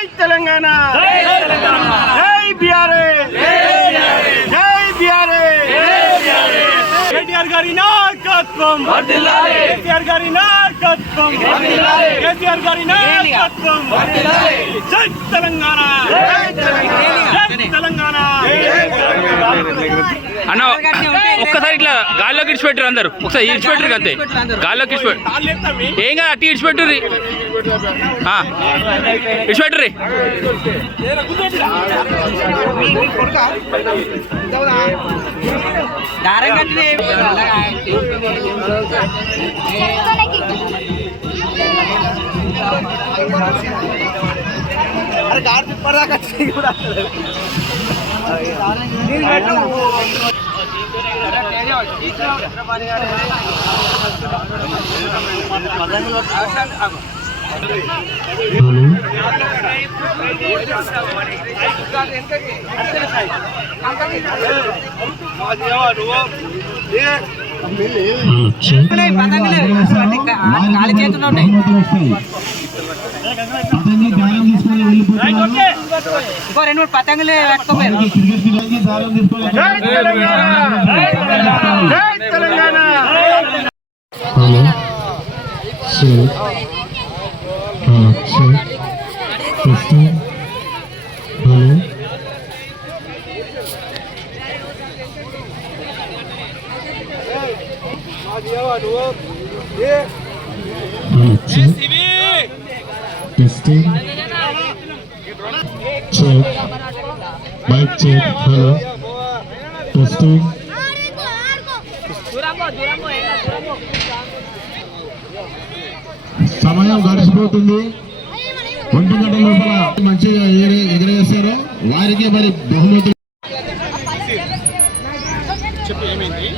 జై తెలంగాణ, జై బీఆర్ఎస్, జై బీఆర్ఎస్. కేటీఆర్ గారి నాయకత్వం, కేటీఆర్ గారి నాయకత్వం, కేటీఆర్ గారి నాయకత్వం. జై తెలంగాణ, జై తెలంగాణ. అన్న ఒక్కసారి ఇట్లా గాల్లోకి ఇడిచిపెట్టారు అందరు, ఒకసారి ఇడిచిపెట్టారు అంతే, గాల్లోకి ఇడిచిపెట్టు. ఏం కాదు అట్టి ఇడిచిపెట్టుర్రి, ఇడిచిపెట్టుర్రి. కాలి చేతులు ఉన్నాయి. ఇంకో 2-3 పతంగులు పట్టుకోపోయారు. Testing. Check. Mic check. Hello. Testing. సమయం గడిచిపోతుంది. 1 గంట లోపల మంచిగా ఎగరేస్తారు వారికి మరి బహుమతి. చెప్పు ఏమైంది?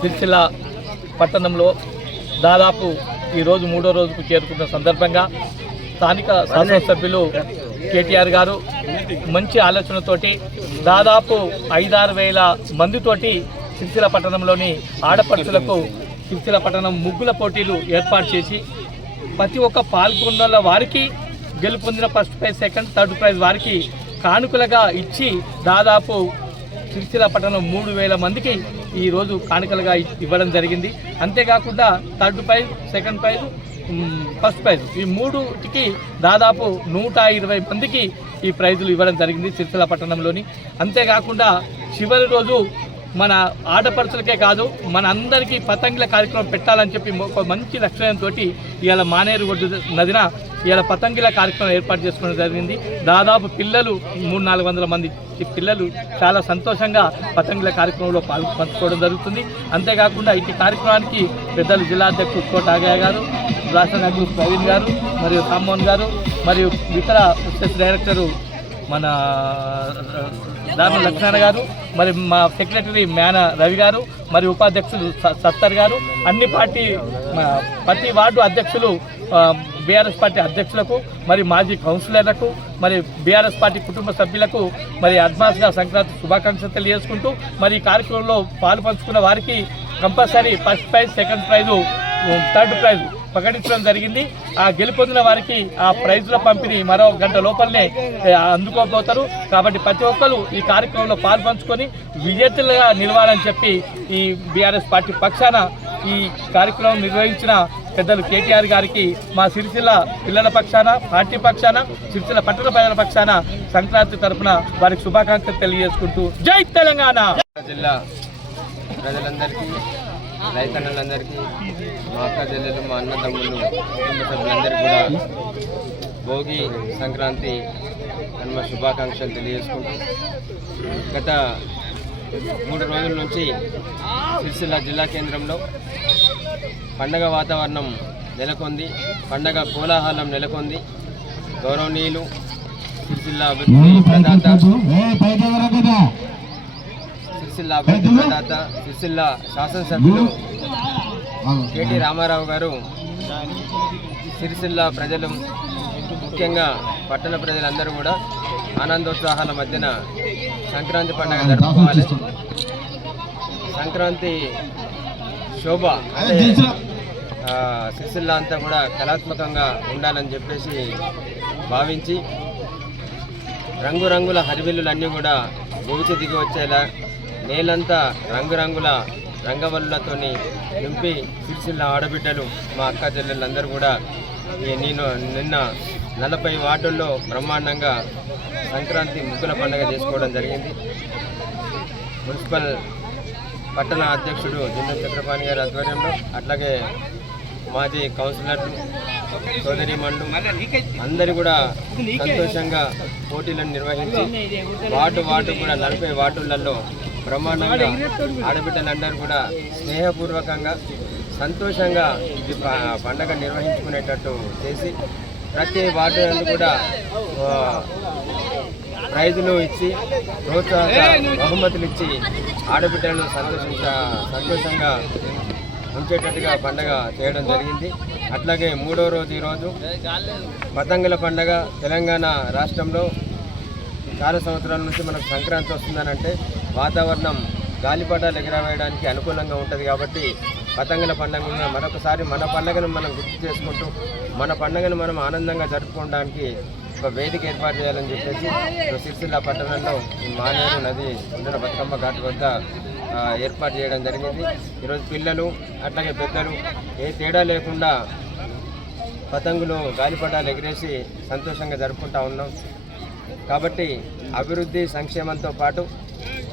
సిరిసిల్ల పట్టణంలో దాదాపు ఈరోజు 3వ రోజుకు చేరుకున్న సందర్భంగా స్థానిక శాసనసభ్యులు కేటీఆర్ గారు మంచి ఆలోచనతోటి దాదాపు 5-6 వేల మందితోటి సిరిసిల్ల పట్టణంలోని ఆడపడుచులకు సిరిసిల్ల పట్టణం ముగ్గుల పోటీలు ఏర్పాటు చేసి ప్రతి ఒక్క పాల్గొన్న వారికి గెలుపొందిన first prize, second, third prize వారికి కానుకలుగా ఇచ్చి దాదాపు సిరిసిల్ల పట్టణం 3,000 మందికి ఈరోజు కానుకలుగా ఇవ్వడం జరిగింది. అంతేకాకుండా third prize, second prize, first prize ఈ 3కి దాదాపు 120 మందికి ఈ ప్రైజులు ఇవ్వడం జరిగింది సిరిసిల్ల పట్టణంలోని. అంతేకాకుండా చివరి రోజు మన ఆడపడుచులకే కాదు మన అందరికీ పతంగుల కార్యక్రమం పెట్టాలని చెప్పి ఒక మంచి లక్ష్యంతో ఇవాళ మానేరు ఒడ్డు నదిన ఇవాళ పతంగుల కార్యక్రమం ఏర్పాటు చేసుకోవడం జరిగింది. దాదాపు పిల్లలు 300-400 మంది పిల్లలు చాలా సంతోషంగా పతంగుల కార్యక్రమంలో పంచుకోవడం జరుగుతుంది. అంతేకాకుండా ఈ కార్యక్రమానికి పెద్దలు జిల్లా అధ్యక్షుడు కోట ఆగయ్య గారు, రాష్ట్ర నాయకులు ప్రవీణ్ గారు మరియు రామ్మోహన్ గారు మరియు ఇతర రీసెర్చ్ డైరెక్టరు మన దారుణ లక్ష్మణ గారు, మరి మా సెక్రటరీ మేన రవి గారు, మరి ఉపాధ్యక్షులు సత్తర్ గారు, అన్ని ప్రతి వార్డు అధ్యక్షులు, బీఆర్ఎస్ పార్టీ అధ్యక్షులకు, మరి మాజీ కౌన్సిలర్లకు, మరి బీఆర్ఎస్ పార్టీ కుటుంబ సభ్యులకు మరి అడ్వాన్స్గా సంక్రాంతి శుభాకాంక్షలు తెలియజేసుకుంటూ మరి ఈ కార్యక్రమంలో పాలు పంచుకున్న వారికి compulsory first prize, second price, third prize ప్రకటించడం జరిగింది. ఆ గెలుపొందిన వారికి ఆ ప్రైజుల పంపిణీ మరో గంట లోపలనే అందుకోబోతారు. కాబట్టి ప్రతి ఒక్కరు ఈ కార్యక్రమంలో పాల్పంచుకొని విజేతలుగా నిలవాలని చెప్పి ఈ బీఆర్ఎస్ పార్టీ పక్షాన ఈ కార్యక్రమం నిర్వహించిన పెద్దలు కేటీఆర్ గారికి మా సిరిసిల్ల పిల్లల పక్షాన, పార్టీ పక్షాన, సిరిసిల్ల పట్టణ ప్రజల పక్షాన సంక్రాంతి తరఫున వారికి శుభాకాంక్షలు తెలియజేసుకుంటూ జై తెలంగాణ. జిల్లా ప్రజలందరికీ, రైతన్నలందరికీ, మా అక్క చెల్లెలు, మా అన్నదమ్ములు, కుటుంబ సభ్యులందరికీ కూడా భోగి, సంక్రాంతి కనుమ శుభాకాంక్షలు తెలియజేసుకుంటూ గత 3 రోజుల నుంచి సిరిసిల్ల జిల్లా కేంద్రంలో పండగ వాతావరణం నెలకొంది, పండగ కోలాహలం నెలకొంది. గౌరవనీయులు సిరిసిల్ల అభివృద్ధి ప్రదాత సిరిసిల్ల అభివృద్ధి ప్రదాత సిరిసిల్ల శాసనసభ్యులు కేటీ రామారావు గారు సిరిసిల్ల ప్రజలు ముఖ్యంగా పట్టణ ప్రజలందరూ కూడా ఆనందోత్సాహాల మధ్యన సంక్రాంతి పండుగ జరుపుకోవాలి. సంక్రాంతి శోభ అంటే సిరిసిల్ల అంతా కూడా కళాత్మకంగా ఉండాలని చెప్పేసి భావించి రంగురంగుల హరివిల్లులన్నీ కూడా భూమికి దిగి వచ్చేలా నేలంతా రంగురంగుల రంగవల్లులతోని నింపి సిరిసిల్ల ఆడబిడ్డలు మా అక్క చెల్లెళ్ళందరూ కూడా నేను నిన్న 40 వార్డుల్లో బ్రహ్మాండంగా సంక్రాంతి ముగ్గుల పండుగ చేసుకోవడం జరిగింది. మున్సిపల్ పట్టణ అధ్యక్షుడు జిందం చక్రపాణి గారి ఆధ్వర్యంలో, అట్లాగే మాజీ కౌన్సిలర్లు సోదరిమణులు అందరూ కూడా సంతోషంగా పోటీలను నిర్వహించి వార్డు కూడా 40 వార్డులలో బ్రహ్మాండంగా ఆడబిడ్డలందరూ కూడా స్నేహపూర్వకంగా సంతోషంగా ఇది పండగ నిర్వహించుకునేటట్టు చేసి ప్రతి వార్డు కూడా ప్రైజులు ఇచ్చి ప్రోత్సాహక బహుమతులు ఇచ్చి ఆడబిడ్డలను సంతోషంగా ఉంచేటట్టుగా పండగ చేయడం జరిగింది. అట్లాగే 3వ రోజు ఈరోజు పతంగుల పండగ. తెలంగాణ రాష్ట్రంలో చాలా సంవత్సరాల నుంచి మనకు సంక్రాంతి వస్తుందనంటే వాతావరణం గాలిపటాలు ఎగరవేయడానికి అనుకూలంగా ఉంటుంది. కాబట్టి పతంగుల పండుగ మరొకసారి మన పండుగను మనం గుర్తు చేసుకుంటూ మన పండుగను మనం ఆనందంగా జరుపుకోవడానికి ఒక వేదిక ఏర్పాటు చేయాలని చెప్పేసి సిరిసిల్ల పట్టణంలో మానేరు నది ఉండిన బతుకమ్మ ఘాట్ వద్ద ఏర్పాటు చేయడం జరిగింది. ఈరోజు పిల్లలు అట్లాగే పెద్దలు ఏ తేడా లేకుండా పతంగులు గాలిపటాలు ఎగిరేసి సంతోషంగా జరుపుకుంటూ ఉన్నాం. కాబట్టి అభివృద్ధి సంక్షేమంతో పాటు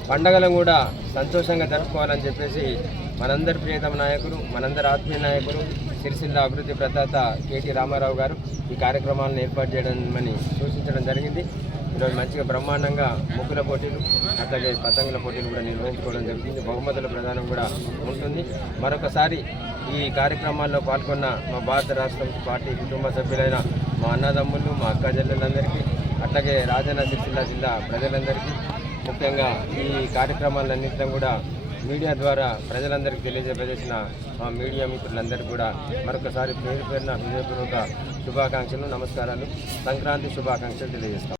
పండగలను కూడా సంతోషంగా జరుపుకోవాలని చెప్పేసి మనందరి ప్రియతమ నాయకులు, మనందరి ఆత్మీయ నాయకులు, సిరిసిల్ల అభివృద్ధి ప్రదాత కేటీ రామారావు గారు ఈ కార్యక్రమాలను ఏర్పాటు చేయడమని సూచించడం జరిగింది. ఈరోజు మంచిగా బ్రహ్మాండంగా ముగ్గుల పోటీలు అట్లాగే పతంగుల పోటీలు కూడా నిర్వహించుకోవడం జరుగుతుంది. బహుమతుల ప్రదానం కూడా ఉంటుంది. మరొకసారి ఈ కార్యక్రమాల్లో పాల్గొన్న మా భారత రాష్ట్రం పార్టీ కుటుంబ సభ్యులైన మా అన్నదమ్ములు, మా అక్క చెల్లెలందరికీ అట్లాగే రాజన్న సిరిసిల్ల జిల్లా ప్రజలందరికీ, ముఖ్యంగా ఈ కార్యక్రమాలన్నింటినీ కూడా మీడియా ద్వారా ప్రజలందరికీ తెలియజేసిన మా మీడియా మిత్రులందరికీ కూడా మరొకసారి పేరున హృదయపూర్వక శుభాకాంక్షలు, నమస్కారాలు, సంక్రాంతి శుభాకాంక్షలు తెలియజేస్తాం.